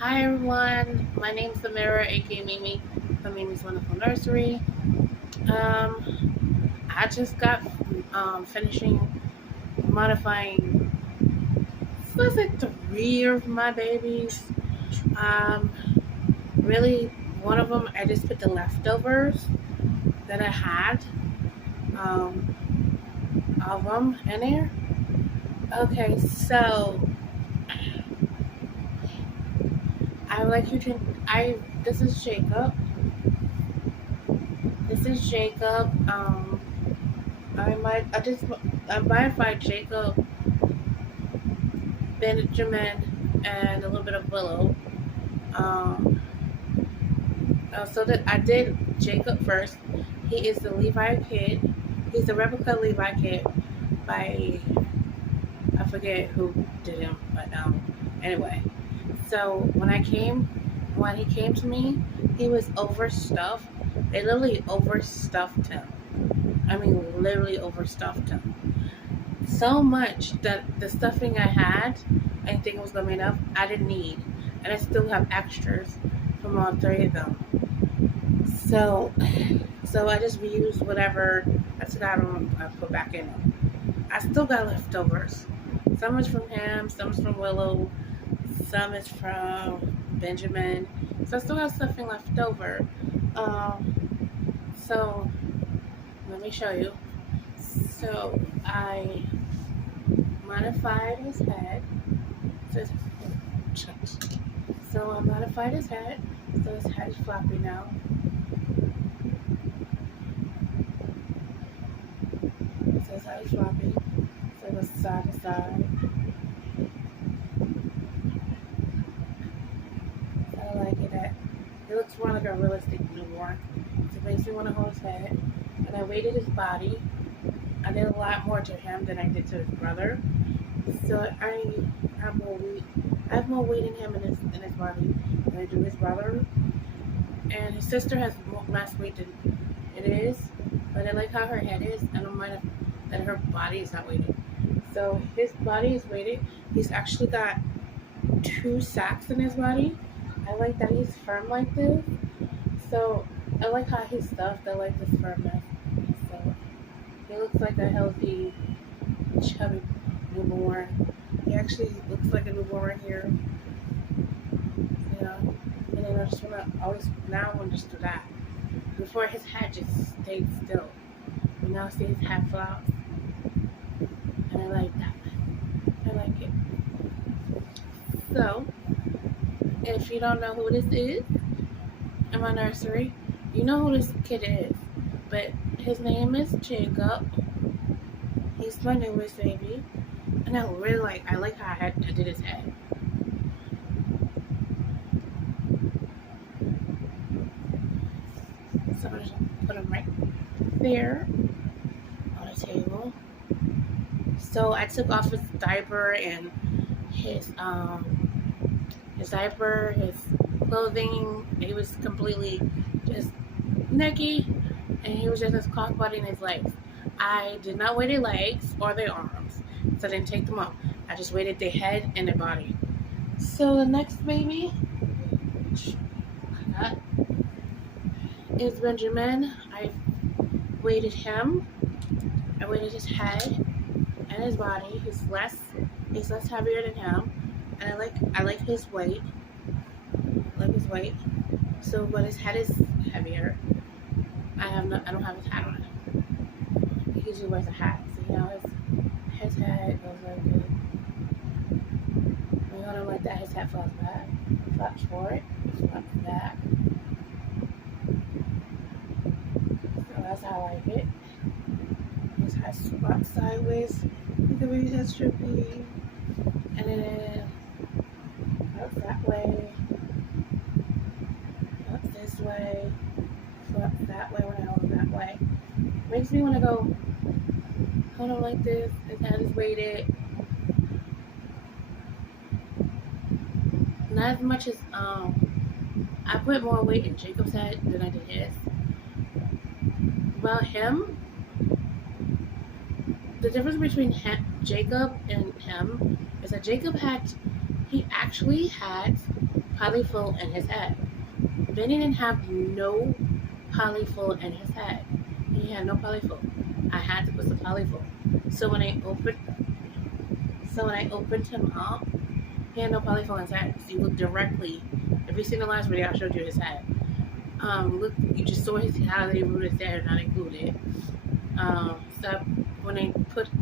Hi everyone, my name is Samira, aka Mimi from Mimi's Wonderful Nursery. I just got finishing modifying, let's say three of my babies. Um, really, one of them I just put the leftovers that I had um, of them in there. Okay, so I would like you to. This is Jacob. This is Jacob. I modified Jacob, Benjamin, and a little bit of Willow. Um, so that I did Jacob first. He is the Levi kid. He's a replica Levi kid by I forget who did him, but anyway. So when he came to me, he was overstuffed. They literally overstuffed him. I mean, literally overstuffed him. So much that the stuffing I had, I didn't think it was gonna be enough. I didn't need, and I still have extras from all three of them. So, so I just reused whatever I took out and I put back in them. I still got leftovers. Some is from him, some is from Willow, some is from Benjamin. So I still got stuffing left over. So let me show you. So I modified his head. So I modified his head. So his head is floppy now. So his head is floppy. So it goes side to side. So I like it. It looks more like a realistic newborn. So it makes me want to hold his head. And I weighted his body. I did a lot more to him than I did to his brother. So I have more weight. I have more weight in him and his body than I do his brother. And his sister has less weight than it is. But I like how her head is. I don't mind that her body is not weighted. So his body is weighted. He's actually got two sacks in his body. I like that he's firm like this. So I like how he's stuffed. I like this firmness. So he looks like a healthy, chubby newborn. He actually looks like a newborn right here. You know, and then I just wanna always now I want to just do that. Before his head just stayed still. But now see his head flops. And I like that. I like it. So if you don't know who this is in my nursery, you know who this kid is. But his name is Jacob. He's my newest baby. And I like how I did his head. So I'm just gonna put him right there on the table. So I took off his diaper and his diaper, his clothing. He was completely just naked, and he was just his cock body and his legs. I did not weigh their legs or their arms, so I didn't take them off. I just weighted their head and their body. So the next baby I got is Benjamin. I weighted him. I weighted his head and his body. He's less heavier than him, and I like his weight. I like his weight. So, but his head is heavier. I don't have his hat on. He usually wears a hat, so you know his head goes like this. When you hold him like that, his head flops back, flops forward, flops back. So that's how I like it. His head flops sideways. The way his head should be, and then it flops that way, flops this way, flops that way when I hold him that way. Makes me want to go hold him like this. His head is weighted. Not as much as I put more weight in Jacob's head than I did his. Well, him, the difference between Jacob and him is that he actually had polyfill in his head. Benny didn't have no polyfill in his head. He had no polyfill. I had to put some polyfill. So when I opened him up, he had no polyfill in his head. So you look directly. If you seen the last video, I showed you his head. Look, you just saw how they removed his hair, not included. So when I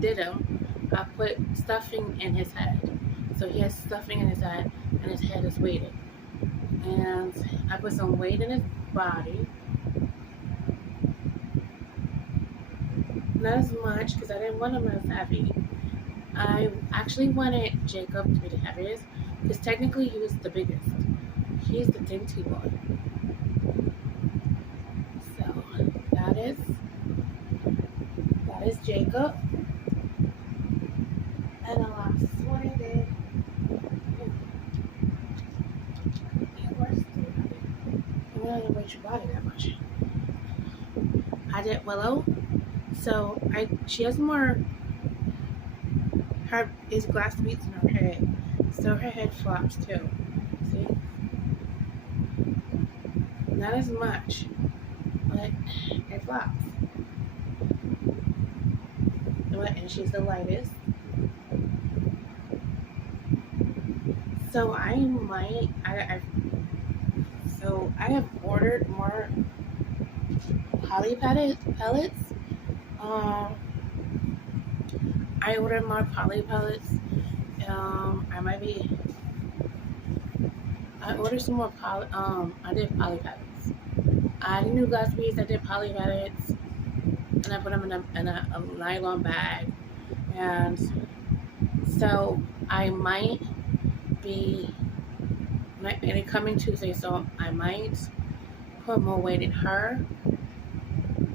did him, I put stuffing in his head. So he has stuffing in his head, and his head is weighted. And I put some weight in his body. Not as much because I didn't want him as heavy. I actually wanted Jacob to be the heaviest because technically he was the biggest. He's the dainty one. So that is Jacob. And the last one I did. I'm not gonna weight your body that much. I did Willow. So she has more. Her is glass beads in her head, so her head flops too. See, not as much, but it flops. And she's the lightest. So I have ordered more poly pellets. I ordered more poly pellets. I ordered some more poly. I did poly pellets. I didn't do glass beads. I did poly pellets, and I put them in a nylon bag. And so I might be in coming Tuesday. So I might put more weight in her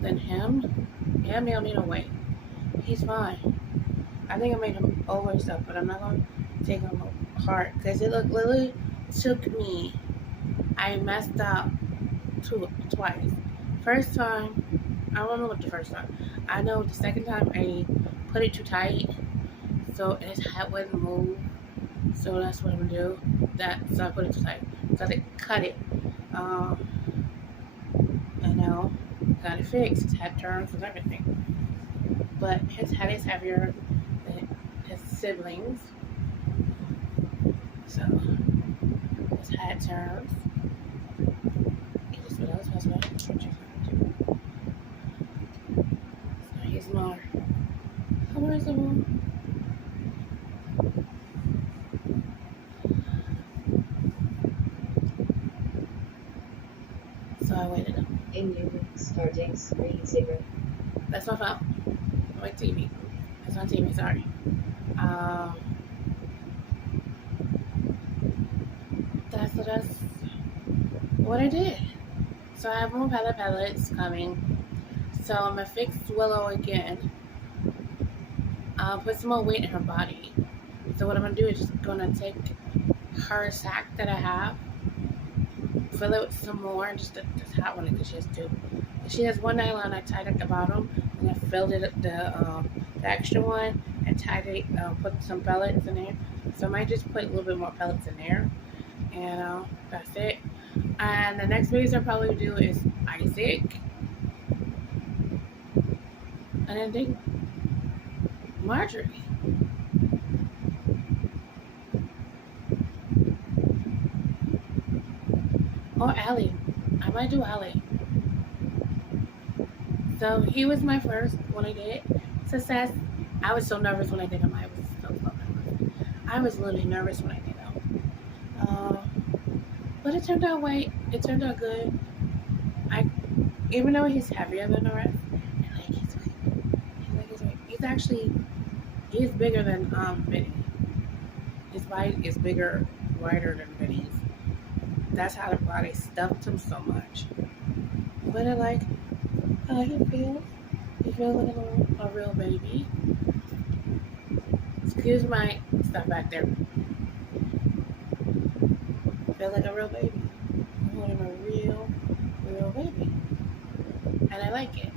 than him. Him, he'll need no weight. He's fine. I think I made him over stuff, but I'm not going to take him apart because it literally took me. I messed up twice. First time, I don't remember the first time. I know the second time I put it too tight, so his head wouldn't move. So that's what I'm gonna do. So I put it too tight. So I cut it. And now got it fixed. His head turns and everything. But his head is heavier than his siblings. So his head turns. So he's more. Where is the one? So I waited up. In unit starting screen 0. That's my phone. My TV. That's my TV, sorry. That's what I did. So I have more pellets coming. So I'm gonna fix Willow again. I'll put some more weight in her body. So what I'm gonna do is just gonna take her sack that I have, fill it with some more, just hot one because she has two. She has one nylon I tied at the bottom, and I filled it the extra one and tied it, put some pellets in there. So I might just put a little bit more pellets in there, and that's it. And the next videos I'll probably do is Isaac, and I think Marjorie. Or Allie. I might do Allie. So he was my first when I did Success. I was so nervous when I did him. I was so nervous. I was literally nervous when I did him. But it turned out good. Even though he's heavier than the rest, I like his weight. He's bigger than Benny. His body is wider than Benny's. That's how they stuffed him so much. But I like how he feels. He feels like a real baby. Excuse my stuff back there. Feel like a real baby. I'm holding a real baby. And I like it.